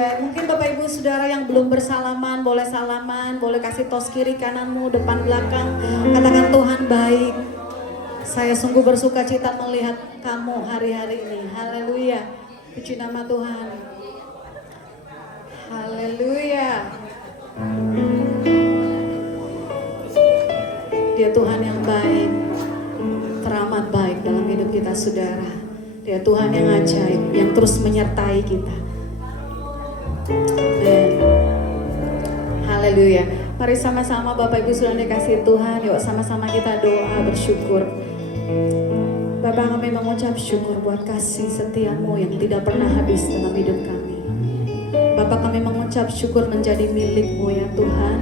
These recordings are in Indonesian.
Mungkin Bapak Ibu Saudara yang belum bersalaman, boleh kasih tos kiri kananmu, depan belakang. Katakan Tuhan baik. Saya sungguh bersuka cita melihat kamu hari-hari ini. Haleluya. Puji nama Tuhan. Haleluya. Dia Tuhan yang baik, teramat baik dalam hidup kita saudara. Dia Tuhan yang ajaib, yang terus menyertai kita. Haleluya. Mari sama-sama Bapak Ibu sudah dikasih Tuhan. Yuk sama-sama kita doa bersyukur. Bapak, kami mengucap syukur buat kasih setiamu yang tidak pernah habis dalam hidup kami. Bapak, kami mengucap syukur menjadi milikmu ya Tuhan.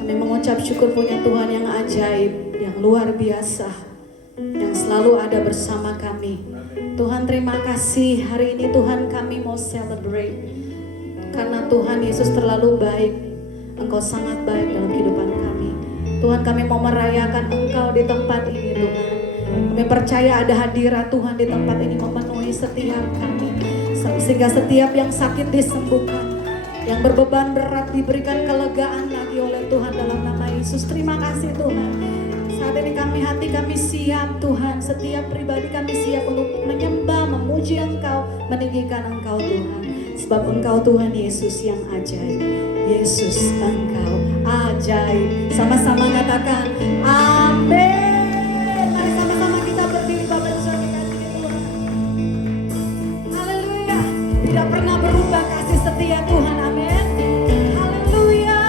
Kami mengucap syukur punya Tuhan yang ajaib, yang luar biasa, yang selalu ada bersama kami. Tuhan terima kasih hari ini Tuhan kami mau celebrate. Karena Tuhan Yesus terlalu baik, Engkau sangat baik dalam kehidupan kami. Tuhan kami mau merayakan Engkau di tempat ini Tuhan. Kami percaya ada hadirat Tuhan di tempat ini memenuhi setiap kami. Sehingga setiap yang sakit disembuhkan, yang berbeban berat diberikan kelegaan lagi oleh Tuhan dalam nama Yesus. Terima kasih Tuhan. Saat ini hati kami siap Tuhan. Setiap pribadi kami siap untuk menyembah, memuji Engkau, meninggikan Engkau Tuhan. Sebab Engkau Tuhan Yesus yang ajaib. Yesus Engkau ajaib. Sama-sama katakan amin. Mari sama-sama kita berdiri Bapak Ibu Saudara dikasihi Tuhan. Haleluya. Tidak pernah berubah kasih setia Tuhan. Amin. Haleluya.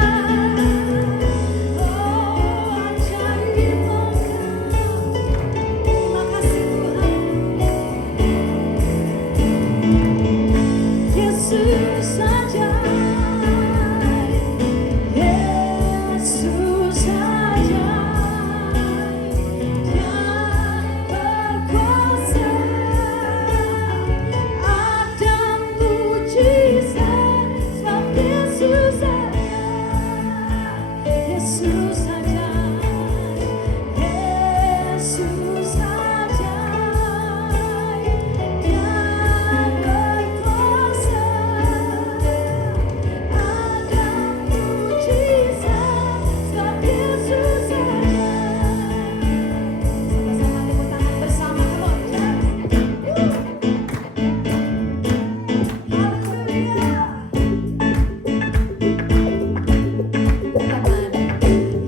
Oh ajaib Engkau. Terima kasih Tuhan. Yesus saja. Yesus saja. Dia berkuasa. Ada mujizat sebab Yesus saja. Yesus saja. Yesus saja. Dia berkuasa. Ada mujizat sebab Yesus saja. Sama-sama tepuk tangan bersama, come on, haleluya. Katakan,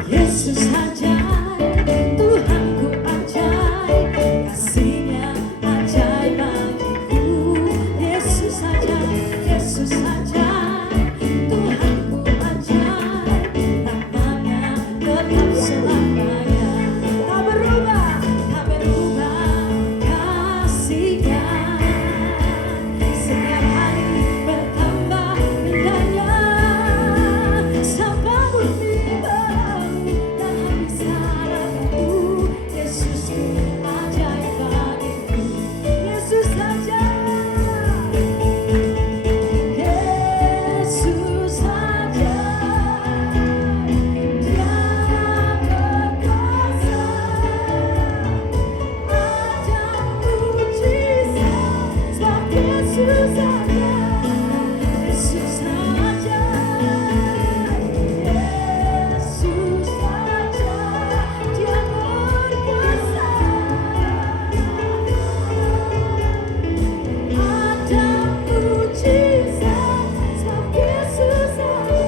Yesus ajaib, Tuhanku ajaib, kasih-Nya ajaib bagiku. Yesus ajaib, Yesus ajaib, Tuhanku ajaib, namanya tetap selamanya. Tak berubah kasih-Nya. Setiap hari bertambah indahnya, sampai bumi baru dan habis harapanku. Yesusku ajaib bagiku. Yesus ajaib. Yesus ajaib. Dia berkuasa. Ada mujizat sebab Yesus saja. Yesus saja. Yesus saja. Dia berkuasa. Ada mujizat sebab Yesus saja.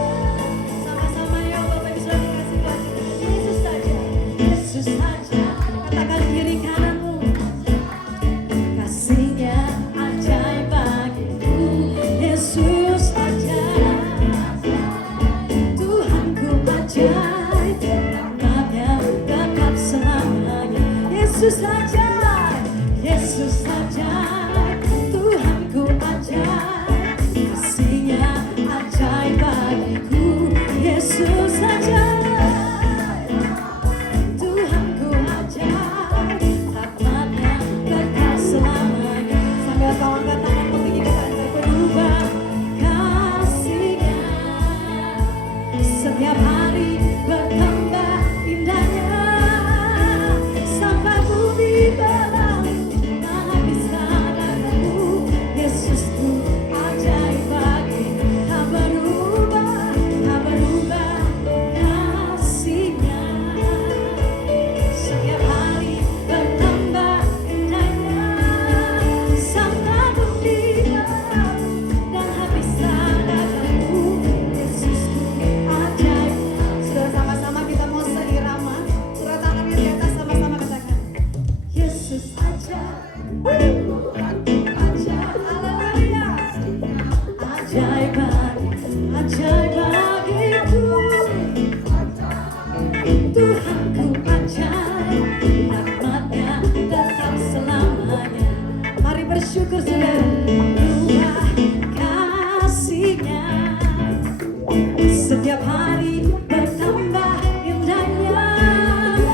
Sama-sama ya Bapak Ibu Saudara dikasih Tuhan. Yesus saja. Yesus saja. Katakan kiri kananmu. Kasih-Nya ajaib bagiku. Yesus saja. Tuhanku ajaib, namanya tetap selamanya. Yesus saja. Yesus saja. Tuhanku ajaib, kasih-Nya ajaib bagiku. Yesus saja. Tuhanku ajaib, rahmat-Nya kekal selamanya. Sambil kau angkat tangan tinggi katakan tak berubah kasih-Nya. Setiap hari bertambah indahnya, sampai bumi baru ajaib bagiku. Tuhanku ajaib, rahmatnya tetap selamanya. Mari bersyukur saudara. Luar kasihnya setiap hari bertambah indahnya,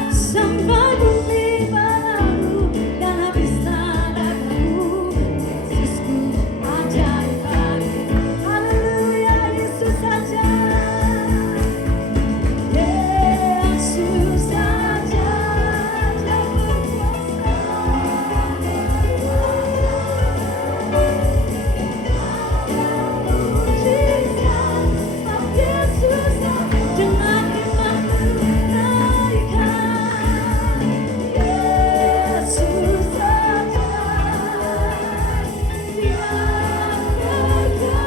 sampai bumi berlalu dan habis tenagaku. Yesusku ajaib lagi. Haleluya, Yesus ajaib. Yesus ajaib, Dia berkuasa. Dengan imanmu naikkan, Yesus ajaib, Dia berkuasa.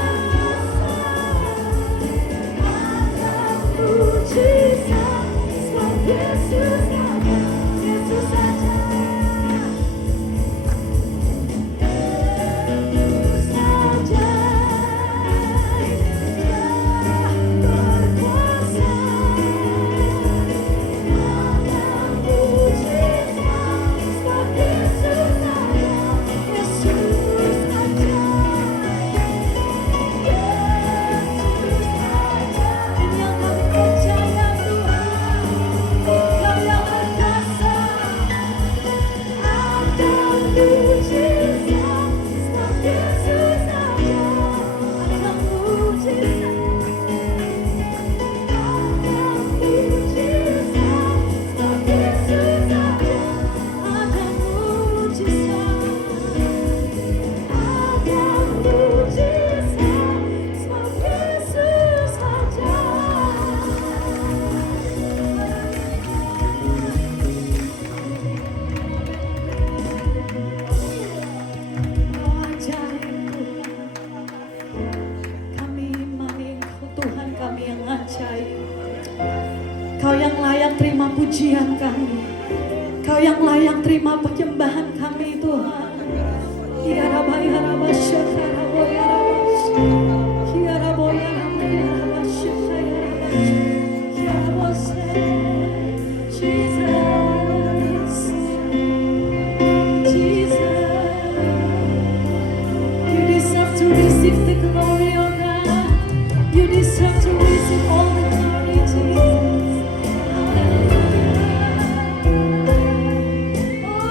Ada mujizat, sebab Yesus ajaib, Yesus ajaib. Yesus ajaib, Dia berkuasa. Ada mujizat, sebab Yesus ajaib, Yesus ajaib. Yesus ajaib. Ini yang kami percaya Tuhan, Kau yang berkuasa. Ada mujizat, sebab Yesus ajaib. Ada mujizat. Ada mujizat, sebab Yesus ajaib. Ada mujizat. Ada mujizat, sebab Yesus Kau ajaib Tuhan. Kami imani Engkau Tuhan kami yang ajaib. Kau yang layak terima pujian kami. Kau yang layak terima penyembahan kami Tuhan. Ya Rabbi, ya Rabbi, Syekh, ya Rabbi, ya Rabbi. Ya Rabbi, ya Rabbi, ya Rabbi, Syekh, ya Rabbi. Ya Rabbi, Jesus, Jesus. You deserve to receive the glory, oh God. You deserve to receive all the glory, Jesus. Hallelujah. Oh,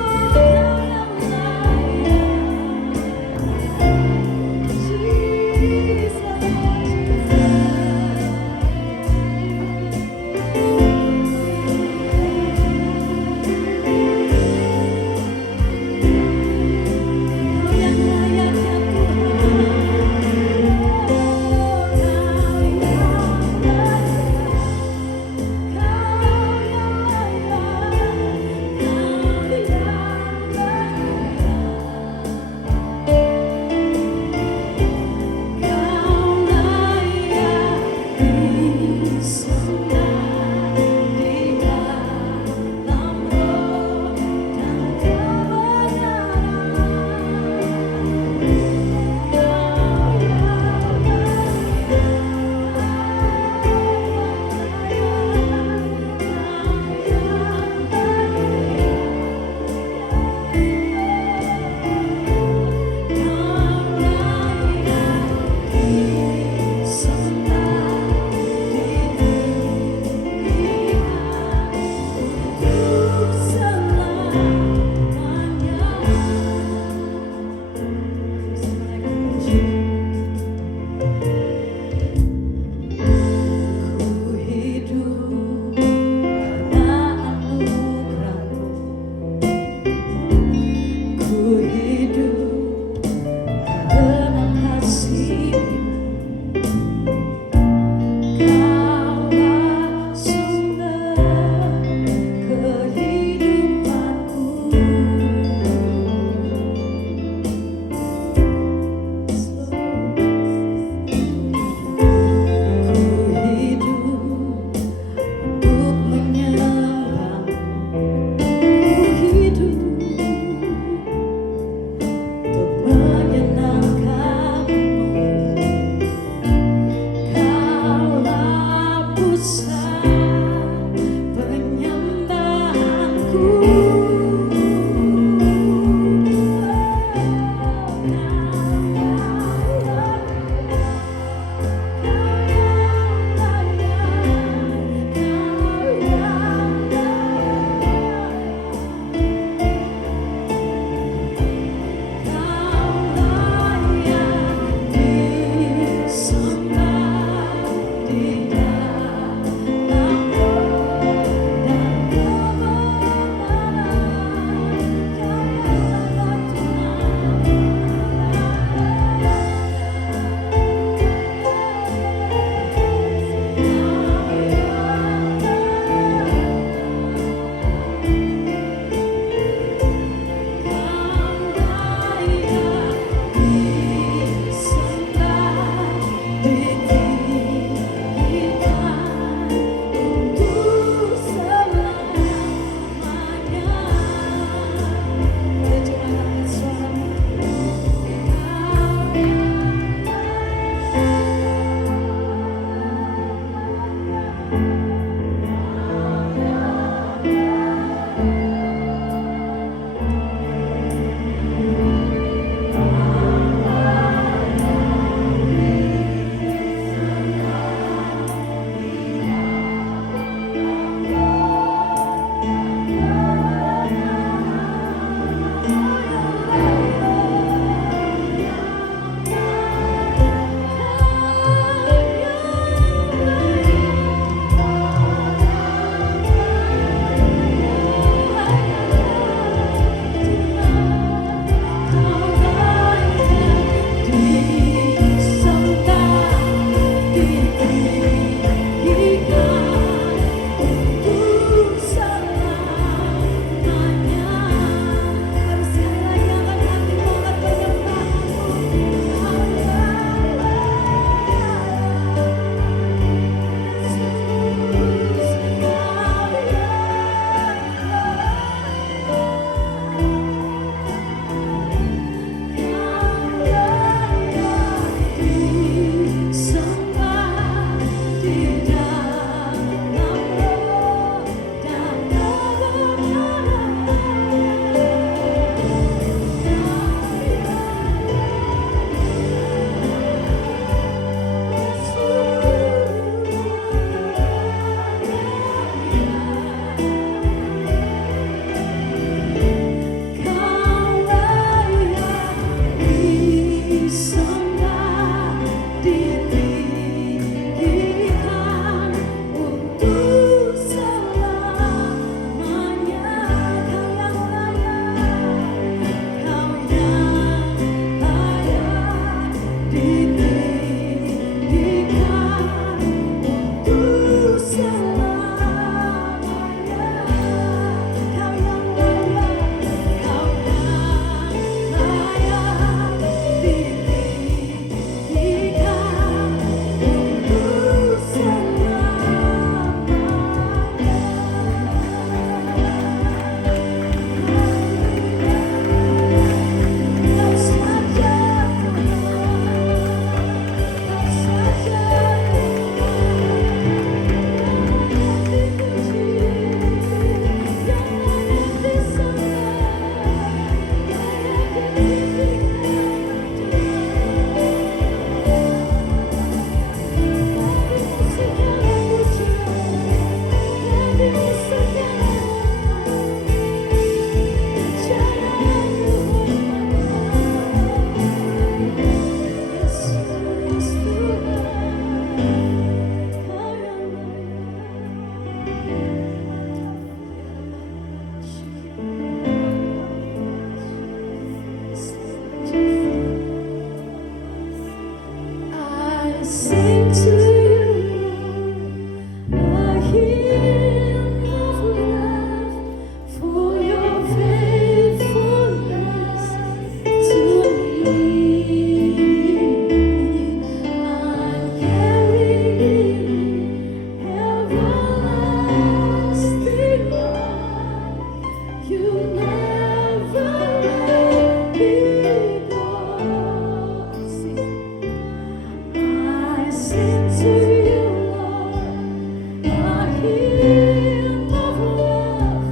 sing to you, Lord, a hymn of love for your faithfulness to me. I'm carrying everlasting love. You never let me go. I sing to you, Lord, a hymn of love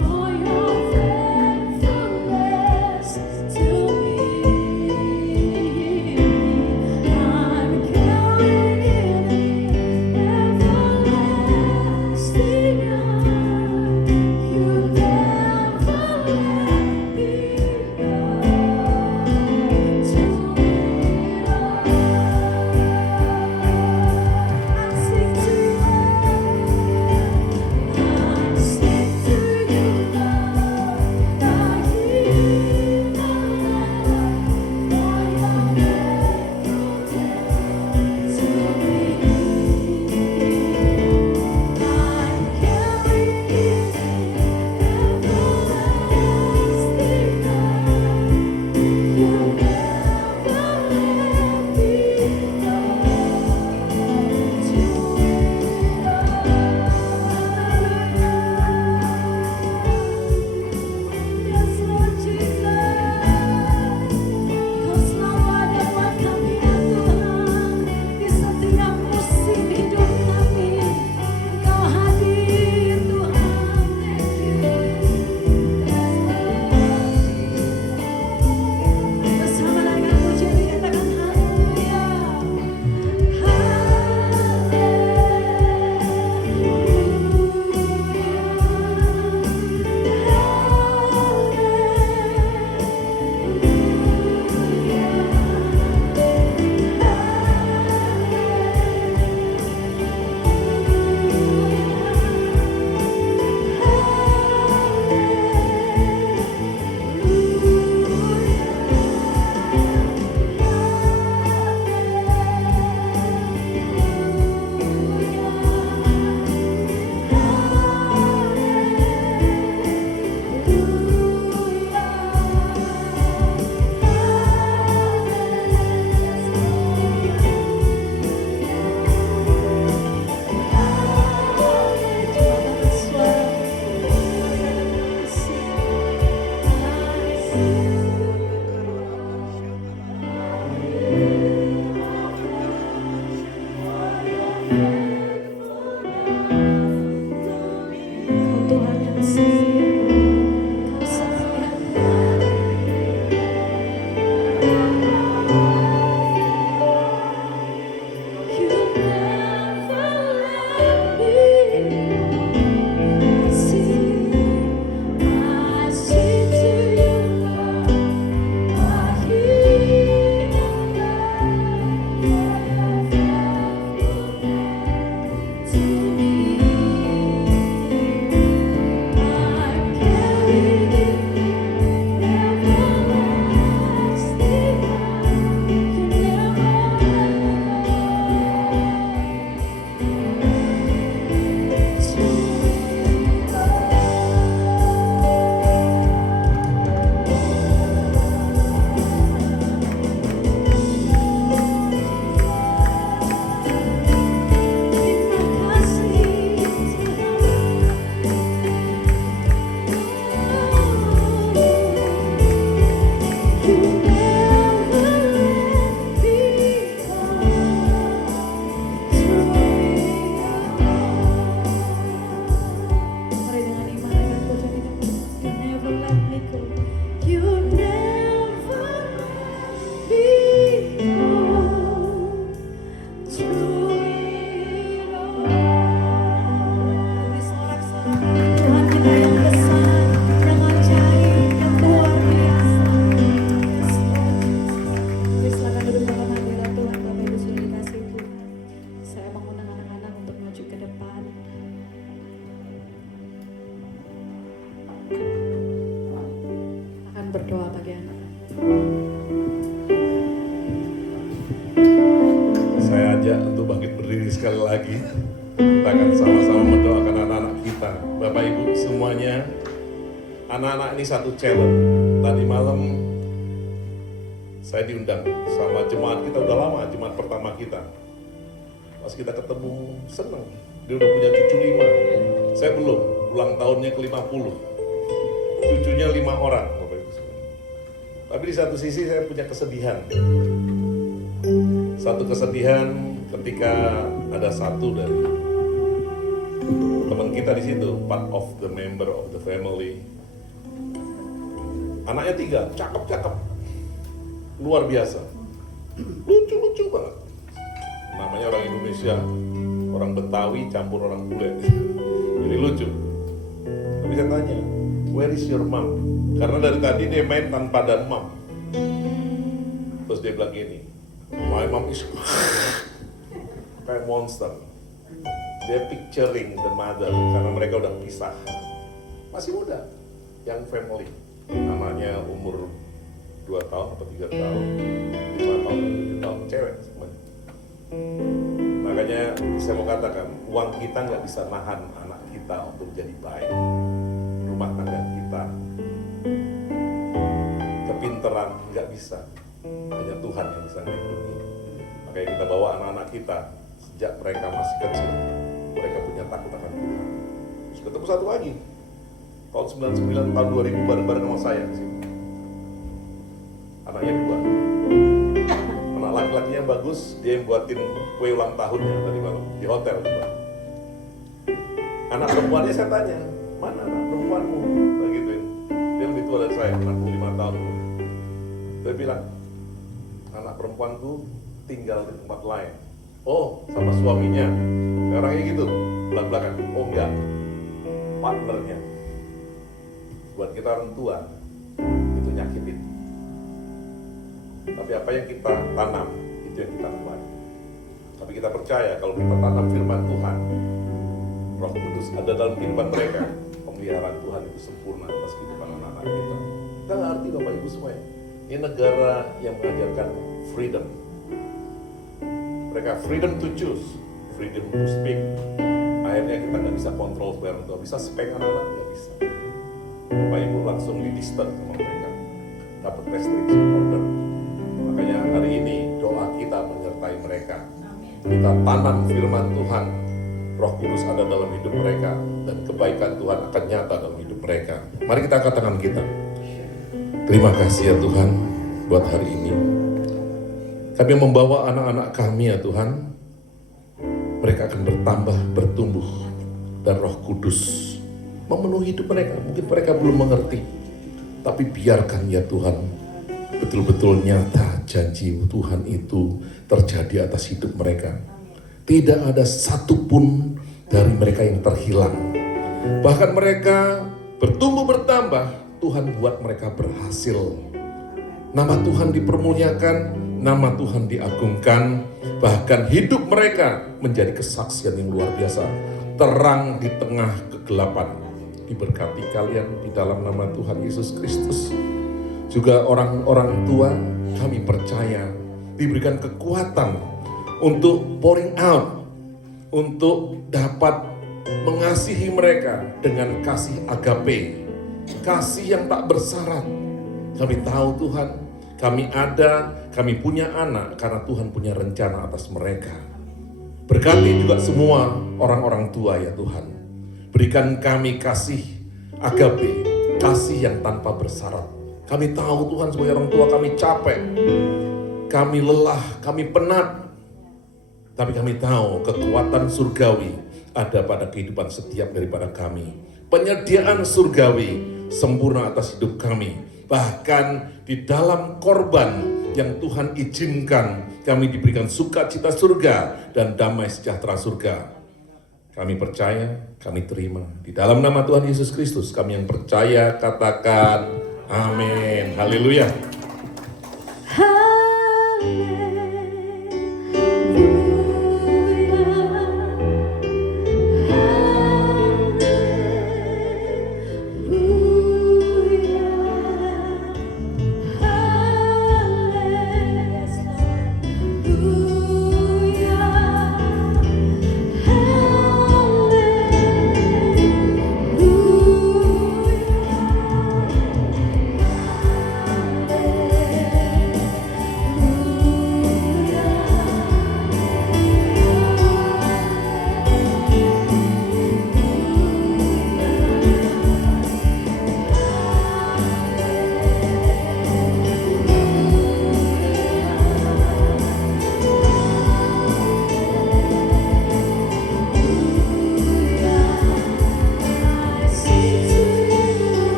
for your faithfulness to me. I'm carrying everlasting love. You never let me go. To it all, I sing to you. I sing to you, Lord, a hymn of love for your faithfulness to me. I'm carrying everlasting love. You never let me go. To yes, Lord Jesus, Kau selalu ada buat kami ya Tuhan, di setiap musim hidup kami. Kau hadir Tuhan, thank you. Bersama dengan pujian dikatakan haleluya. Tuhan yang setia, Kau setia. You never let me go. I sing to you, Lord, a hymn of love for your faithfulness. mengajak untuk bangkit berdiri sekali lagi. Kita akan sama-sama mendoakan anak-anak kita. Bapak Ibu semuanya, anak-anak ini satu challenge. Tadi malam saya diundang sama jemaat kita, udah lama, jemaat pertama kita. Pas kita ketemu, seneng. Dia udah punya cucu 5. Saya belum, ulang tahunnya ke-50. Cucunya 5 orang. Bapak Ibu semuanya. Tapi di satu sisi saya punya kesedihan. Satu kesedihan ketika ada satu dari teman kita di situ, part of the member of the family. Anaknya 3, cakep-cakep, luar biasa, lucu-lucu banget. Namanya orang Indonesia, orang Betawi campur orang bule, jadi lucu. Tapi saya tanya, where is your mom? Karena dari tadi dia main tanpa ada mom. Terus dia bilang gini, my mom is kayak monster. Dia picturing the mother karena mereka udah pisah. Masih muda, young family. Namanya umur 2 tahun atau 3 tahun, 5 tahun, 7 tahun, cewek semuanya. Makanya saya mau katakan, uang kita nggak bisa nahan anak kita untuk jadi baik. Rumah tangga kita, kepinteran nggak bisa. Hanya Tuhan yang bisa melindungi. Makanya kita bawa anak-anak kita sejak mereka masih kecil, mereka punya takut akan Tuhan. Terus ketemu satu lagi, tahun 99, tahun 2000 bareng-bareng sama saya di sini. Anaknya 2. Anak laki-lakinya bagus, dia yang buatin kue ulang tahunnya tadi malam di hotel. Anak perempuannya saya tanya, mana anak perempuanmu? Saya gituin. Dia lebih tua dari saya, 65 tahun. Dia bilang, anak perempuanku tinggal di tempat lain. Oh, sama suaminya. Orangnya gitu, belak-belakan. Oh enggak, partnernya. Buat kita orang tua, itu nyakitin. Tapi apa yang kita tanam, itu yang kita tuai. Tapi kita percaya kalau kita tanam firman Tuhan, Roh Kudus ada dalam kehidupan mereka, pemeliharaan Tuhan itu sempurna atas kehidupan anak-anak kita. Kita ngerti Bapak Ibu semuanya. Ini negara yang mengajarkan freedom. Mereka freedom to choose, freedom to speak. Akhirnya kita nggak bisa kontrol supaya orang tua, bisa spek anak-anak, nggak bisa. Bapak Ibu langsung di-disturb sama mereka, dapat restriction order. Makanya hari ini doa kita menyertai mereka. Kita tanam firman Tuhan, Roh Kudus ada dalam hidup mereka, dan kebaikan Tuhan akan nyata dalam hidup mereka. Mari kita angkat tangan kita. Terima kasih ya Tuhan buat hari ini. Kami membawa anak-anak kami ya Tuhan. Mereka akan bertambah, bertumbuh, dan Roh Kudus memenuhi hidup mereka. Mungkin mereka belum mengerti, tapi biarkan ya Tuhan, betul-betul nyata janji Tuhan itu terjadi atas hidup mereka. Tidak ada satupun dari mereka yang terhilang. Bahkan mereka bertumbuh bertambah, Tuhan buat mereka berhasil. Nama Tuhan dipermuliakan, nama Tuhan diagungkan, bahkan hidup mereka menjadi kesaksian yang luar biasa. Terang di tengah kegelapan. Diberkati kalian di dalam nama Tuhan Yesus Kristus. Juga orang-orang tua, kami percaya diberikan kekuatan untuk pouring out, untuk dapat mengasihi mereka dengan kasih agape, kasih yang tak bersyarat. Kami tahu Tuhan, kami ada, kami punya anak karena Tuhan punya rencana atas mereka. Berkati juga semua orang-orang tua ya Tuhan. Berikan kami kasih agape, kasih yang tanpa bersyarat. Kami tahu Tuhan sebagai orang tua kami capek, kami lelah, kami penat. Tapi kami tahu kekuatan surgawi ada pada kehidupan setiap daripada kami. Penyediaan surgawi sempurna atas hidup kami. Bahkan di dalam korban yang Tuhan izinkan, kami diberikan sukacita surga dan damai sejahtera surga. Kami percaya, kami terima. Di dalam nama Tuhan Yesus Kristus, kami yang percaya katakan amin. Haleluya. Hallelujah.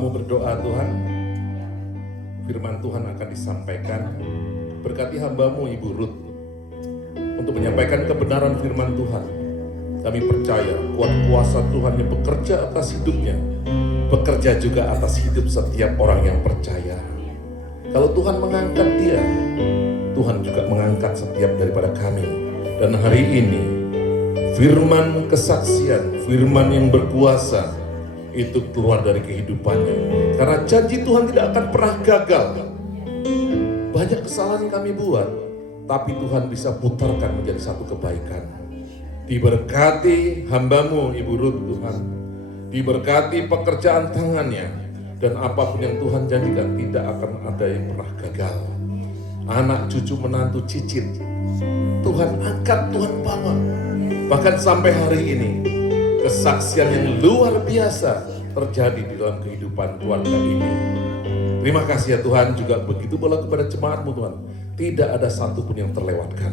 hambamu berdoa Tuhan, firman Tuhan akan disampaikan. Berkati hambamu Ibu Ruth untuk menyampaikan kebenaran firman Tuhan. Kami percaya kuat kuasa Tuhan yang bekerja atas hidupnya, bekerja juga atas hidup setiap orang yang percaya. Kalau Tuhan mengangkat dia, Tuhan juga mengangkat setiap daripada kami. Dan hari ini, firman kesaksian, firman yang berkuasa, itu keluar dari kehidupannya. Karena janji Tuhan tidak akan pernah gagal. Banyak kesalahan kami buat, tapi Tuhan bisa putarkan menjadi satu kebaikan. Diberkati hambamu Ibu Ruth Tuhan, diberkati pekerjaan tangannya, dan apapun yang Tuhan janjikan tidak akan ada yang pernah gagal. Anak, cucu, menantu, cicit, Tuhan angkat, Tuhan bawa. Bahkan sampai hari ini, kesaksian yang luar biasa terjadi di dalam kehidupan keluarga ini. Terima kasih ya Tuhan, juga begitu pula kepada jemaat-Mu Tuhan. Tidak ada satupun yang terlewatkan.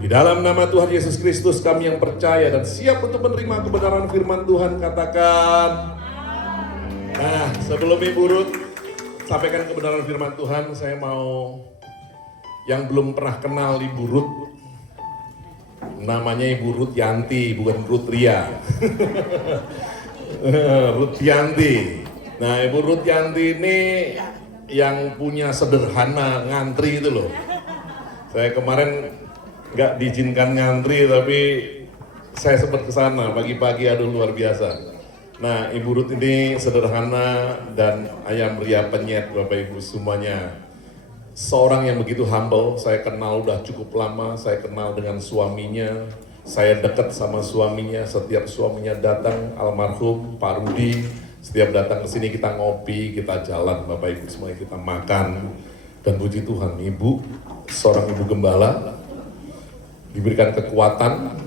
Di dalam nama Tuhan Yesus Kristus kami yang percaya dan siap untuk menerima kebenaran firman Tuhan, katakan. Nah, sebelum Ibu Ruth sampaikan kebenaran firman Tuhan, saya mau yang belum pernah kenal Ibu Ruth, namanya Ibu Ruth Yanti, bukan Ruth Ria. Ruth Yanti. Nah, Ibu Ruth Yanti ini yang punya sederhana ngantri itu loh. Saya kemarin nggak diizinkan ngantri, tapi saya sempat ke sana pagi-pagi, aduh luar biasa. Nah, Ibu Ruth ini sederhana dan ayam ria penyet, Bapak Ibu semuanya. Seorang yang begitu humble, saya kenal udah cukup lama, saya kenal dengan suaminya, saya dekat sama suaminya, setiap suaminya datang, almarhum Pak Rudi, setiap datang ke sini kita ngopi, kita jalan, Bapak Ibu semuanya, kita makan. Dan puji Tuhan, Ibu, seorang Ibu Gembala, diberikan kekuatan.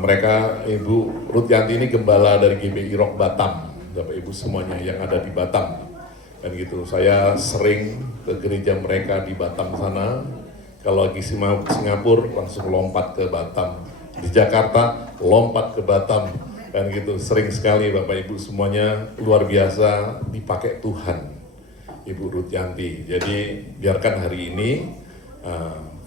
Mereka, Ibu Ruth Yanti ini gembala dari GBI Rock Batam, Bapak Ibu semuanya yang ada di Batam. Dan gitu, saya sering ke gereja mereka di Batam sana. Kalau lagi Singapura langsung lompat ke Batam. Di Jakarta lompat ke Batam. Dan gitu, sering sekali Bapak Ibu semuanya, luar biasa dipakai Tuhan, Ibu Ruth Yanti. Jadi biarkan hari ini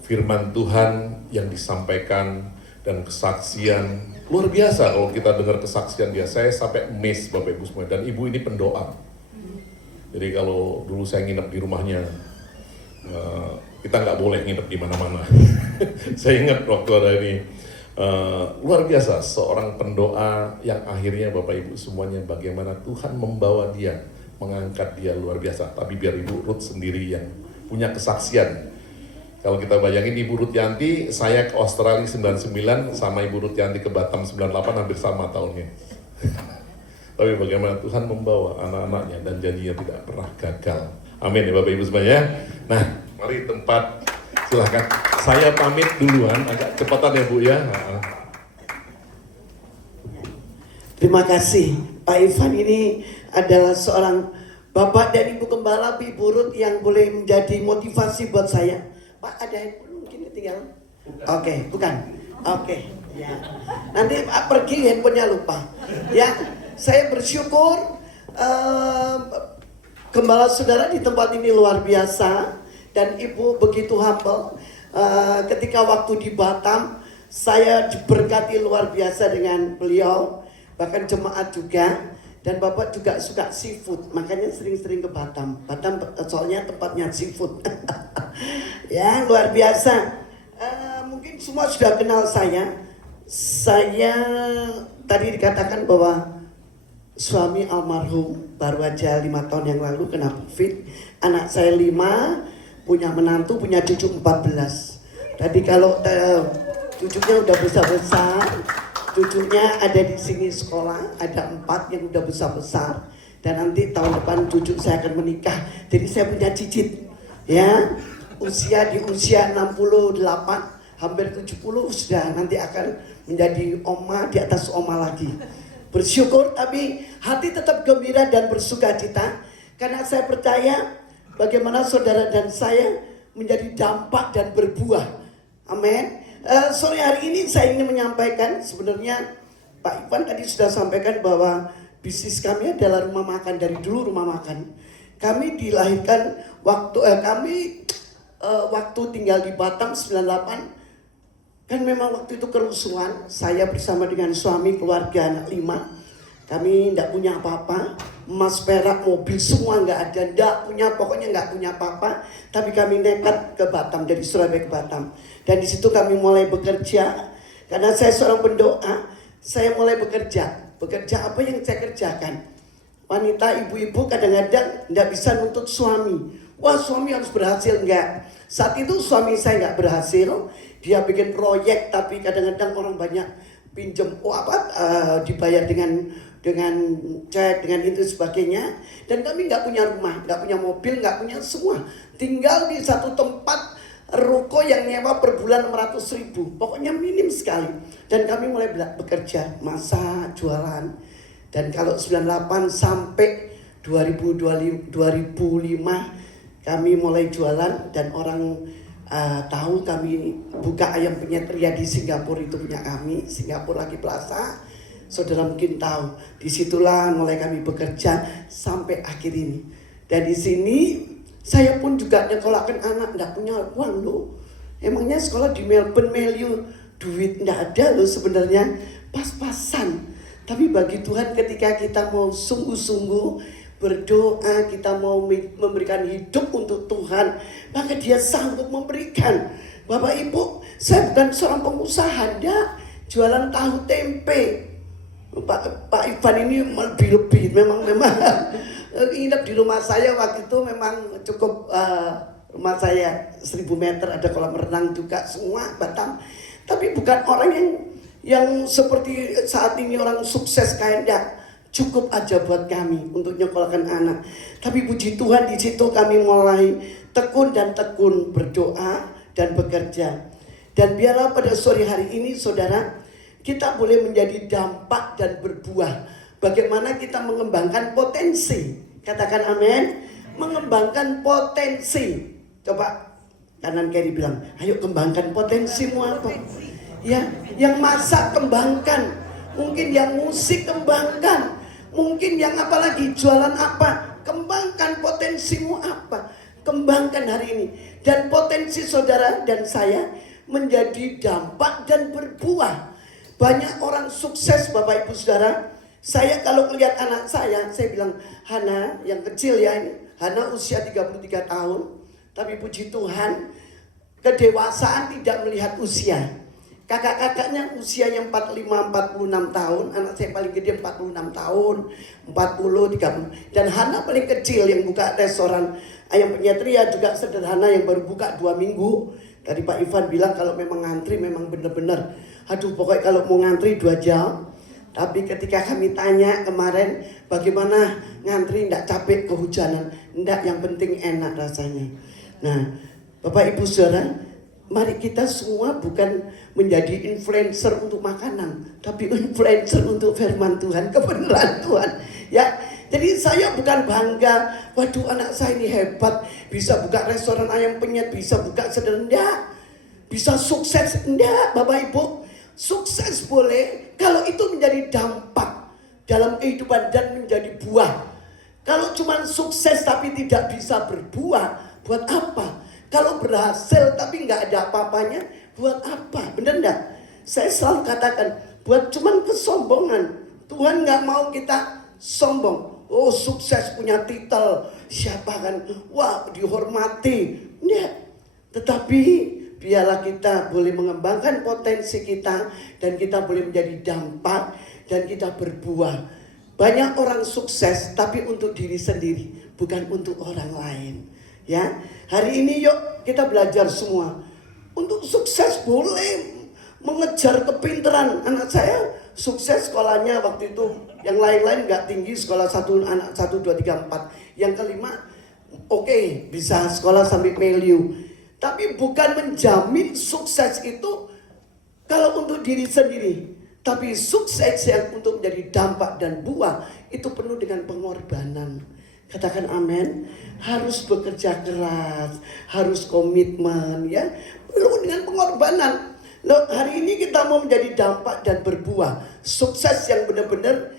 firman Tuhan yang disampaikan dan kesaksian luar biasa. Kalau kita dengar kesaksian dia, saya sampai amazed Bapak Ibu semua. Dan Ibu ini pendoa. Jadi kalau dulu saya nginep di rumahnya, kita nggak boleh nginep di mana-mana. Saya ingat waktu ada ini, luar biasa seorang pendoa yang akhirnya Bapak Ibu semuanya bagaimana Tuhan membawa dia, mengangkat dia luar biasa. Tapi biar Ibu Ruth sendiri yang punya kesaksian. Kalau kita bayangin Ibu Ruth Yanti, saya ke Australia 99 sama Ibu Ruth Yanti ke Batam 98 hampir sama tahunnya. Tapi bagaimana Tuhan membawa anak-anaknya dan janjinya tidak pernah gagal. Amin ya Bapak Ibu semuanya. Nah, mari tempat, silahkan. Saya pamit duluan, agak cepatan ya Bu ya. Terima kasih. Pak Ivan ini adalah seorang Bapak dan Ibu Gembala Ibu Ruth yang boleh menjadi motivasi buat saya. Pak, ada handphone mungkin ketinggalan? Oke, bukan. Oke, ya. Nanti pergi handphonenya lupa. Ya. Saya bersyukur Gembala saudara di tempat ini luar biasa dan Ibu begitu humble. Ketika waktu di Batam, saya diberkati luar biasa dengan beliau, bahkan jemaat juga. Dan Bapak juga suka seafood, makanya sering-sering ke Batam. Batam soalnya tempatnya seafood. Ya, luar biasa. Mungkin semua sudah kenal saya. Saya tadi dikatakan bahwa suami almarhum baru aja 5 tahun yang lalu kena COVID. Anak saya 5, punya menantu, punya cucu 14. Tadi kalau cucunya udah besar-besar, cucunya ada di sini sekolah, ada 4 yang udah besar-besar. Dan nanti tahun depan cucu saya akan menikah. Jadi saya punya cicit, ya, di usia 68, hampir 70 sudah nanti akan menjadi oma di atas oma lagi. Bersyukur tapi hati tetap gembira dan bersuka cita karena saya percaya bagaimana saudara dan saya menjadi dampak dan berbuah. Amin. Sore hari ini saya ingin menyampaikan, sebenarnya Pak Ivan tadi sudah sampaikan bahwa bisnis kami adalah rumah makan, dari dulu rumah makan. Kami dilahirkan waktu waktu tinggal di Batam 98. Kan memang waktu itu kerusuhan. Saya bersama dengan suami, keluarga, anak 5. Kami tidak punya apa-apa. Emas, perak, mobil semua nggak ada. Pokoknya nggak punya apa-apa. Tapi kami nekat ke Batam, dari Surabaya ke Batam. Dan di situ kami mulai bekerja. Karena saya seorang pendoa, saya mulai bekerja. Bekerja apa yang saya kerjakan? Wanita, ibu-ibu kadang-kadang tidak bisa nuntut suami. Wah, suami harus berhasil, enggak. Saat itu suami saya enggak berhasil. Dia bikin proyek tapi kadang-kadang orang banyak pinjam dibayar dengan cek, dengan itu sebagainya. Dan kami enggak punya rumah, enggak punya mobil, enggak punya semua. Tinggal di satu tempat ruko yang nyewa per bulan 600.000. Pokoknya minim sekali. Dan kami mulai bekerja, masak, jualan. Dan kalau 98 sampai 2005 kami mulai jualan, dan orang tahu kami buka ayam penyet Ria di Singapura, itu punya kami, Singapura Lucky Plaza. Saudara mungkin tahu. Disitulah mulai kami bekerja sampai akhir ini. Dan di sini saya pun juga nyekolahkan anak, enggak punya uang loh. Emangnya sekolah di Melbourne, duit enggak ada loh sebenarnya, pas-pasan. Tapi bagi Tuhan, ketika kita mau sungguh-sungguh berdoa, kita mau memberikan hidup untuk Tuhan, maka Dia sanggup memberikan. Bapak Ibu, saya bukan seorang pengusaha, enggak. Jualan tahu tempe. Pak Ivan ini lebih-lebih, memang nginep di rumah saya waktu itu, memang cukup rumah saya 1000 meter, ada kolam renang juga, semua Batam. Tapi bukan orang yang seperti saat ini orang sukses kayaknya. Cukup aja buat kami untuk nyekolahkan anak. Tapi puji Tuhan, di situ kami mulai tekun berdoa dan bekerja. Dan biarlah pada sore hari ini saudara, kita boleh menjadi dampak dan berbuah. Bagaimana kita mengembangkan potensi. Katakan amin. Mengembangkan potensi. Coba kanan kiri bilang, ayo kembangkan potensimu apa? Ya, yang masak kembangkan, mungkin yang musik kembangkan, mungkin yang apalagi jualan apa, kembangkan potensimu apa, kembangkan hari ini. Dan potensi saudara dan saya menjadi dampak dan berbuah. Banyak orang sukses Bapak Ibu Saudara. Saya kalau melihat anak saya bilang, Hana yang kecil ya ini, Hana usia 33 tahun, tapi puji Tuhan kedewasaan tidak melihat usia. Kakak-kakaknya usianya 45-46 tahun. Anak saya paling gede 46 tahun, 40-30. Dan Hana paling kecil yang buka restoran ayam penyet Ria juga sederhana, yang baru buka 2 minggu. Tadi Pak Ivan bilang kalau memang ngantri memang benar-benar, aduh pokoknya kalau mau ngantri 2 jam. Tapi ketika kami tanya kemarin, bagaimana ngantri enggak capek kehujanan? Enggak, yang penting enak rasanya. Nah Bapak Ibu Saudara, mari kita semua bukan menjadi influencer untuk makanan, tapi influencer untuk firman Tuhan, kebenaran Tuhan. Ya, jadi saya bukan bangga, waduh anak saya ini hebat, bisa buka restoran ayam penyet, bisa buka sederhana, bisa sukses. Enggak, Bapak Ibu, sukses boleh kalau itu menjadi dampak dalam kehidupan dan menjadi buah. Kalau cuma sukses tapi tidak bisa berbuah, buat apa? Kalau berhasil tapi nggak ada apa-apanya, buat apa? Bener nggak? Saya selalu katakan, buat cuman kesombongan. Tuhan nggak mau kita sombong. Oh sukses punya titel, siapa kan? Wah dihormati. Nggak. Tetapi biarlah kita boleh mengembangkan potensi kita, dan kita boleh menjadi dampak, dan kita berbuah. Banyak orang sukses tapi untuk diri sendiri, bukan untuk orang lain. Ya, hari ini yuk kita belajar semua. Untuk sukses boleh mengejar kepintaran. Anak saya sukses sekolahnya waktu itu, yang lain-lain nggak tinggi, sekolah anak 1, 2, 3, 4. Yang kelima, oke, bisa sekolah sampai Meliu. Tapi bukan menjamin sukses itu kalau untuk diri sendiri. Tapi sukses yang untuk menjadi dampak dan buah itu penuh dengan pengorbanan. Katakan amin. Harus bekerja keras, harus komitmen, ya, penuh dengan pengorbanan. Loh, hari ini kita mau menjadi dampak dan berbuah, sukses yang benar-benar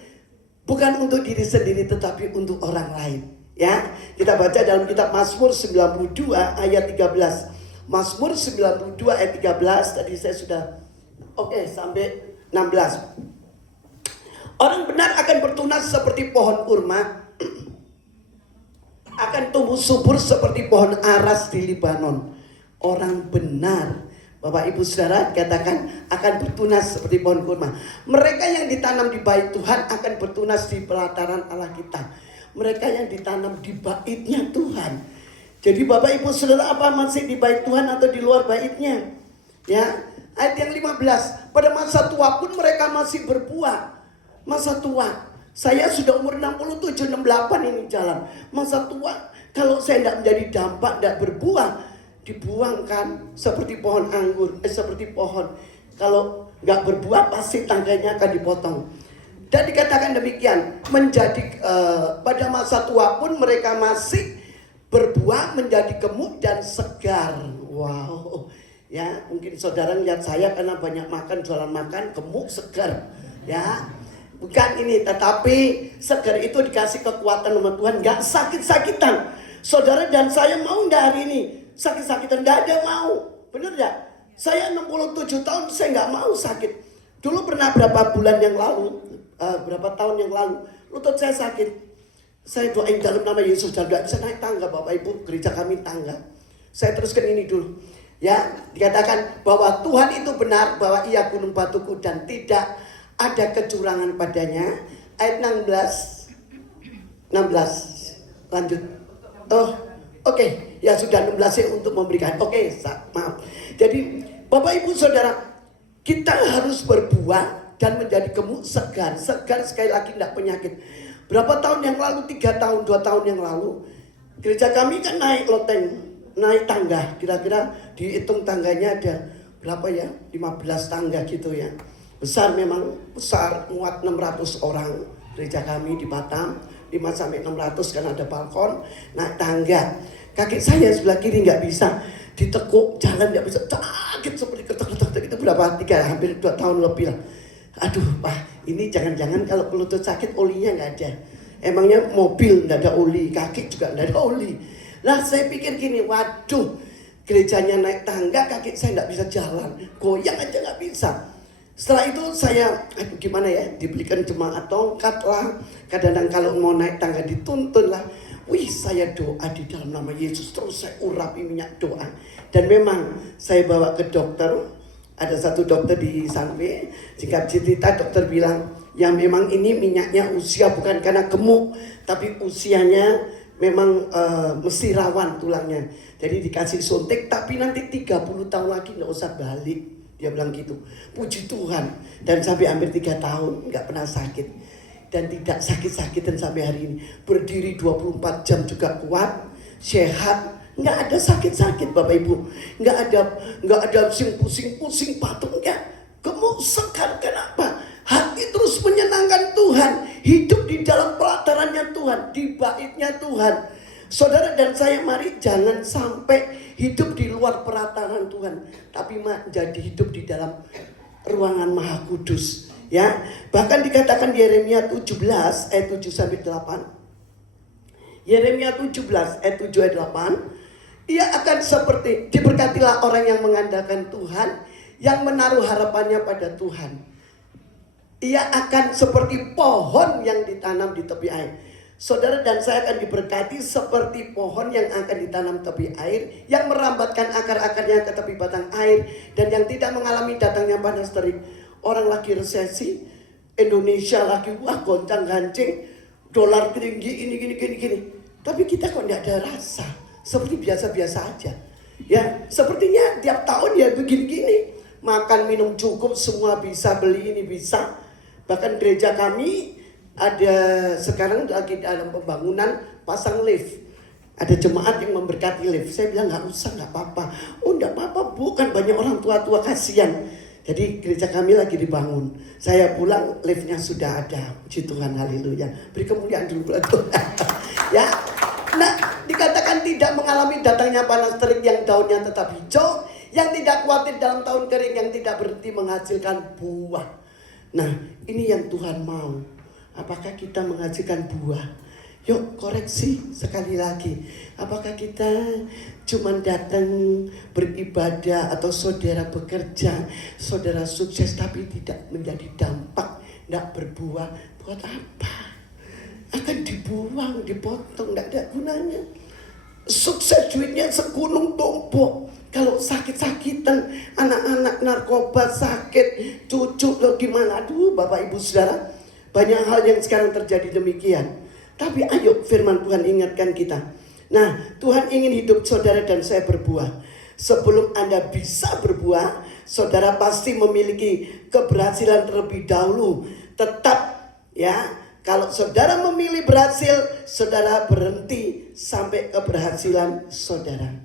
bukan untuk diri sendiri tetapi untuk orang lain. Ya, kita baca dalam kitab Mazmur 92 ayat 13. Mazmur 92 ayat 13 tadi saya sudah sampai 16. Orang benar akan bertunas seperti pohon kurma, akan tumbuh subur seperti pohon aras di Libanon. Orang benar, Bapak Ibu Saudara, katakan akan bertunas seperti pohon kurma. Mereka yang ditanam di bait Tuhan akan bertunas di pelataran Allah kita. Mereka yang ditanam di baitnya Tuhan. Jadi Bapak Ibu Saudara, apa masih di bait Tuhan atau di luar baitnya? Ya, ayat yang 15. Pada masa tua pun mereka masih berbuah. Masa tua, saya sudah umur 67, 68 ini jalan. Masa tua, kalau saya tidak menjadi dampak, tidak berbuah, dibuangkan seperti pohon anggur, seperti pohon. Kalau nggak berbuah, pasti tangganya akan dipotong. Dan dikatakan demikian, pada masa tua pun mereka masih berbuah menjadi gemuk dan segar. Wow, ya mungkin saudara lihat saya karena banyak makan, jualan makan, gemuk segar. Ya, bukan ini, tetapi segar itu dikasih kekuatan sama Tuhan, nggak sakit-sakitan. Saudara dan saya mau nggak hari ini sakit-sakitan? Nggak ada mau, bener nggak? Saya 67 tahun, saya nggak mau sakit. Dulu pernah berapa bulan yang lalu, berapa tahun yang lalu, lutut saya sakit. Saya doain dalam nama Yesus dan gak bisa naik tangga, Bapak Ibu, gereja kami tangga. Saya teruskan ini dulu. Ya, dikatakan bahwa Tuhan itu benar, bahwa Ia gunung batuku dan tidak ada kecurangan padanya. Ayat 16 lanjut. Oke. Ya sudah 16 ya untuk memberikan. Maaf. Jadi Bapak Ibu Saudara, kita harus berbuah dan menjadi gemuk segar. Segar sekali lagi tidak penyakit. Berapa tahun yang lalu, 3 tahun, 2 tahun yang lalu, gereja kami kan naik loteng, naik tangga. Kira-kira dihitung tangganya ada berapa ya? 15 tangga gitu ya. Besar, memang besar, muat 600 orang. Gereja kami di Batam, 5-600 kan ada balkon, naik tangga. Kaki saya sebelah kiri nggak bisa, ditekuk, jalan nggak bisa, sakit seperti ketek-ketek. Itu berapa? Hampir 2 tahun lebih lah. Aduh, Pak, ini jangan-jangan kalau lutut sakit olinya nggak ada. Emangnya mobil nggak ada oli, kaki juga nggak ada oli. Lah saya pikir gini, waduh, gerejanya naik tangga, kaki saya nggak bisa jalan, goyang aja nggak bisa. Setelah itu saya, gimana ya, dibelikan jemaat tongkat lah. Kadang-kadang kalau mau naik tangga dituntun lah. Wih, saya doa di dalam nama Yesus, terus saya urapi minyak doa. Dan memang saya bawa ke dokter. Ada satu dokter di Sanwe, singkat cerita dokter bilang, ya memang ini minyaknya usia bukan karena gemuk, tapi usianya memang mesti rawan tulangnya. Jadi dikasih suntik, tapi nanti 30 tahun lagi nggak usah balik. Dia bilang gitu. Puji Tuhan. Dan sampai hampir 3 tahun nggak pernah sakit. Dan tidak sakit-sakitan sampai hari ini. Berdiri 24 jam juga kuat, sehat. Nggak ada sakit-sakit Bapak Ibu. Nggak ada pusing-pusing patung. Nggak. Gemuk segar. Kenapa? Hati terus menyenangkan Tuhan. Hidup di dalam pelatarannya Tuhan. Di baitnya Tuhan. Saudara dan saya, mari jangan sampai hidup di luar pelataran Tuhan. Tapi jadi hidup di dalam ruangan Maha Kudus. Ya, bahkan dikatakan di Yeremia 17 ayat 7-8. Yeremia 17 ayat 7-8. Ia akan seperti, diberkatilah orang yang mengandalkan Tuhan, yang menaruh harapannya pada Tuhan. Ia akan seperti pohon yang ditanam di tepi air. Saudara dan saya akan diberkati seperti pohon yang akan ditanam tepi air, yang merambatkan akar-akarnya ke tepi batang air, dan yang tidak mengalami datangnya panas terik. Orang lagi resesi, Indonesia lagi goncang-gancing, dolar tinggi, gini. Tapi kita kok tidak ada rasa, seperti biasa-biasa aja. Ya, sepertinya tiap tahun ya begini-gini. Makan minum cukup, semua bisa, beli ini bisa. Bahkan gereja kami ada sekarang lagi dalam pembangunan pasang lift. Ada jemaat yang memberkati lift. Saya bilang nggak usah, nggak apa-apa. Oh nggak apa-apa, bukan banyak orang tua-tua kasihan. Jadi gereja kami lagi dibangun. Saya pulang liftnya sudah ada. Puji Tuhan, haleluya. Beri kemuliaan dulu buat Tuhan. Ya, nah dikatakan tidak mengalami datangnya panas terik, yang daunnya tetap hijau, yang tidak khawatir dalam tahun kering, yang tidak berhenti menghasilkan buah. Nah ini yang Tuhan mau. Apakah kita menghasilkan buah? Yuk koreksi sekali lagi. Apakah kita cuma datang beribadah atau saudara bekerja, saudara sukses tapi tidak menjadi dampak, tidak berbuah, buat apa? Akan dibuang, dipotong, tidak ada gunanya. Sukses duitnya segunung tumpuk. Kalau sakit-sakitan, anak-anak narkoba sakit, cucu lo gimana? Aduh Bapak Ibu Saudara, banyak hal yang sekarang terjadi demikian. Tapi ayo firman Tuhan ingatkan kita. Nah, Tuhan ingin hidup saudara dan saya berbuah. Sebelum Anda bisa berbuah, saudara pasti memiliki keberhasilan terlebih dahulu. Tetap ya, kalau saudara memilih berhasil, saudara berhenti sampai keberhasilan saudara.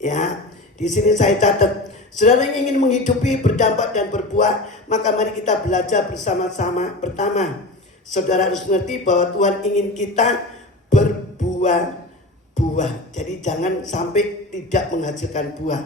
Ya, di sini saya catat, saudara yang ingin menghidupi, berdampak dan berbuah, maka mari kita belajar bersama-sama. Pertama, saudara harus mengerti bahwa Tuhan ingin kita berbuah-buah. Jadi jangan sampai tidak menghasilkan buah.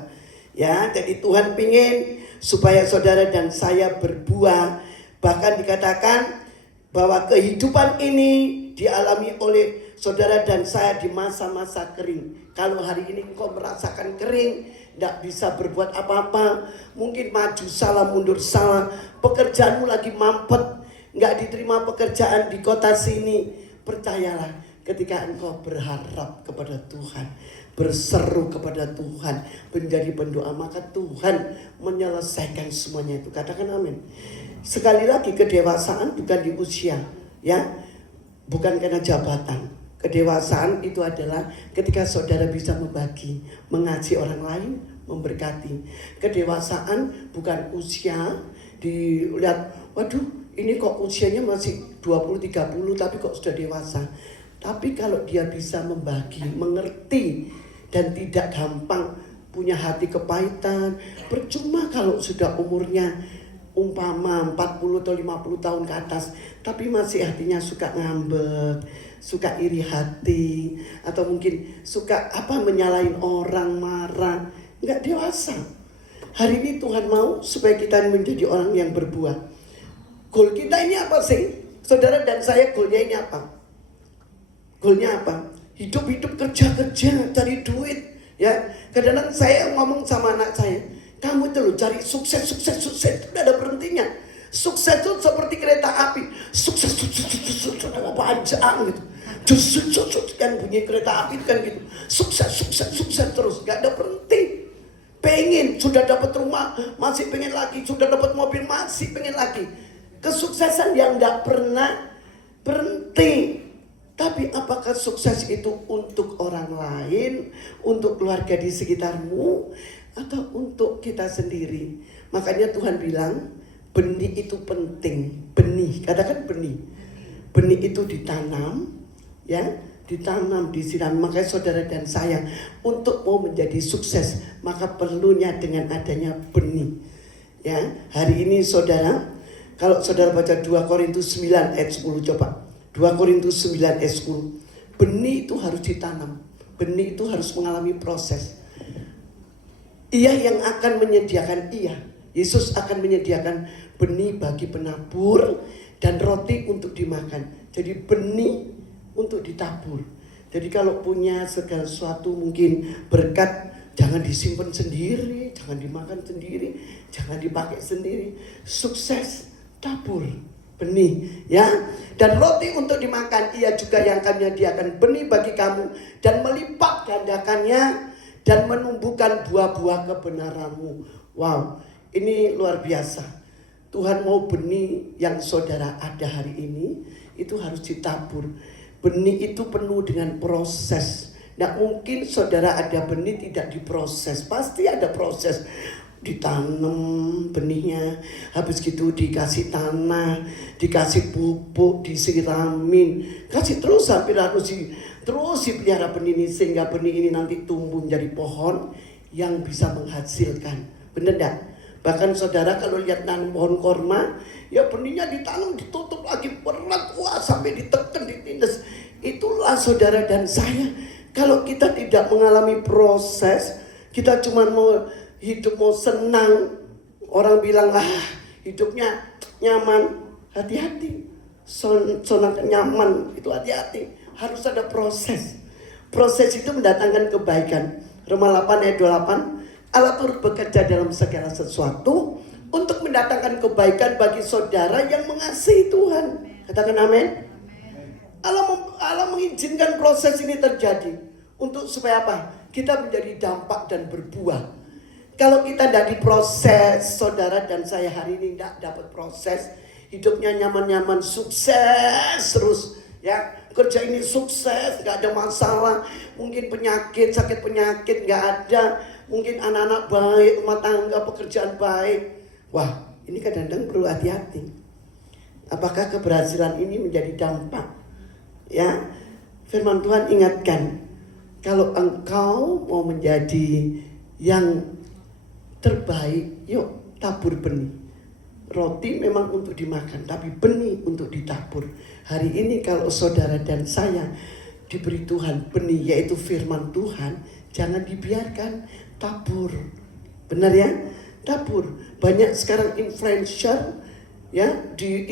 Ya, jadi Tuhan ingin supaya saudara dan saya berbuah. Bahkan dikatakan bahwa kehidupan ini dialami oleh saudara dan saya di masa-masa kering. Kalau hari ini engkau merasakan kering, tidak bisa berbuat apa-apa, mungkin maju salah mundur salah, pekerjaanmu lagi mampet, nggak diterima pekerjaan di kota sini, percayalah ketika engkau berharap kepada Tuhan, berseru kepada Tuhan, menjadi pendoa, maka Tuhan menyelesaikan semuanya itu. Katakan amin. Sekali lagi, kedewasaan bukan di usia, ya, bukan karena jabatan. Kedewasaan itu adalah ketika saudara bisa membagi, mengasihi orang lain, memberkati. Kedewasaan bukan usia, dilihat, waduh, ini kok usianya masih 20-30 tapi kok sudah dewasa. Tapi kalau dia bisa membagi, mengerti dan tidak gampang punya hati kepahitan, percuma kalau sudah umurnya umpama 40 atau 50 tahun ke atas tapi masih hatinya suka ngambek, suka iri hati, atau mungkin suka menyalahin orang, marah, nggak dewasa. Hari ini Tuhan mau supaya kita menjadi orang yang berbuah. Goal kita ini apa sih? Saudara dan saya, goalnya ini apa? Goalnya apa? Hidup-hidup kerja-kerja, cari duit. Ya, kadang-kadang saya ngomong sama anak saya, kamu itu loh cari sukses, tidak ada berhentinya. Sukses itu seperti kereta api, sukses panjang gitu. Kan bunyi kereta api kan gitu. Sukses terus, gak ada berhenti. Pengen, sudah dapat rumah, masih pengen lagi, sudah dapat mobil, masih pengen lagi. Kesuksesan yang gak pernah berhenti. Tapi apakah sukses itu untuk orang lain, untuk keluarga di sekitarmu, atau untuk kita sendiri? Makanya Tuhan bilang benih itu penting. Benih, katakan benih. Benih itu ditanam, ya, ditanam, disiram. Makanya saudara dan saya untuk mau menjadi sukses, maka perlunya dengan adanya benih. Ya, hari ini saudara, kalau saudara baca 2 Korintus 9 ayat 10 coba. 2 Korintus 9 ayat 10. Benih itu harus ditanam. Benih itu harus mengalami proses. Ia yang akan menyediakan, Yesus akan menyediakan benih bagi penabur dan roti untuk dimakan. Jadi benih untuk ditabur. Jadi kalau punya segala sesuatu, mungkin berkat, jangan disimpan sendiri, jangan dimakan sendiri, jangan dipakai sendiri. Sukses, tabur benih, ya. Dan roti untuk dimakan, ia juga yang akan menyediakan benih bagi kamu dan melipat gandakannya dan menumbuhkan buah-buah kebenaranmu. Wow, ini luar biasa. Tuhan mau benih yang saudara ada hari ini itu harus ditabur. Benih itu penuh dengan proses. Tidak mungkin saudara ada benih tidak diproses. Pasti ada proses. Ditanam benihnya, habis gitu dikasih tanah, dikasih pupuk, disiramin, kasih terus sampai terus dipelihara benih ini sehingga benih ini nanti tumbuh menjadi pohon yang bisa menghasilkan. Benar enggak? Bahkan saudara kalau lihat nanam pohon korma, ya benihnya ditanam, ditutup lagi berat, wah, sampai ditekan, ditindas. Itulah saudara dan saya. Kalau kita tidak mengalami proses, kita cuma mau hidup, mau senang. Orang bilang hidupnya nyaman. Hati-hati. zona nyaman, itu hati-hati. Harus ada proses. Proses itu mendatangkan kebaikan. Roma 8 ayat 28, Allah turut bekerja dalam segala sesuatu untuk mendatangkan kebaikan bagi saudara yang mengasihi Tuhan. Katakan amin. Allah mengizinkan proses ini terjadi untuk supaya apa? Kita menjadi dampak dan berbuah. Kalau kita tidak diproses, saudara dan saya hari ini tidak dapat proses, hidupnya nyaman-nyaman, sukses terus, ya kerja ini sukses, nggak ada masalah, mungkin penyakit, sakit penyakit nggak ada, mungkin anak-anak baik, rumah tangga, pekerjaan baik. Wah, ini kadang-kadang perlu hati-hati. Apakah keberhasilan ini menjadi dampak? Ya, firman Tuhan ingatkan, kalau engkau mau menjadi yang terbaik, yuk tabur benih. Roti memang untuk dimakan, tapi benih untuk ditabur. Hari ini kalau saudara dan saya diberi Tuhan benih, yaitu firman Tuhan, jangan dibiarkan, tabur. Benar ya? Tabur. Banyak sekarang influencer ya di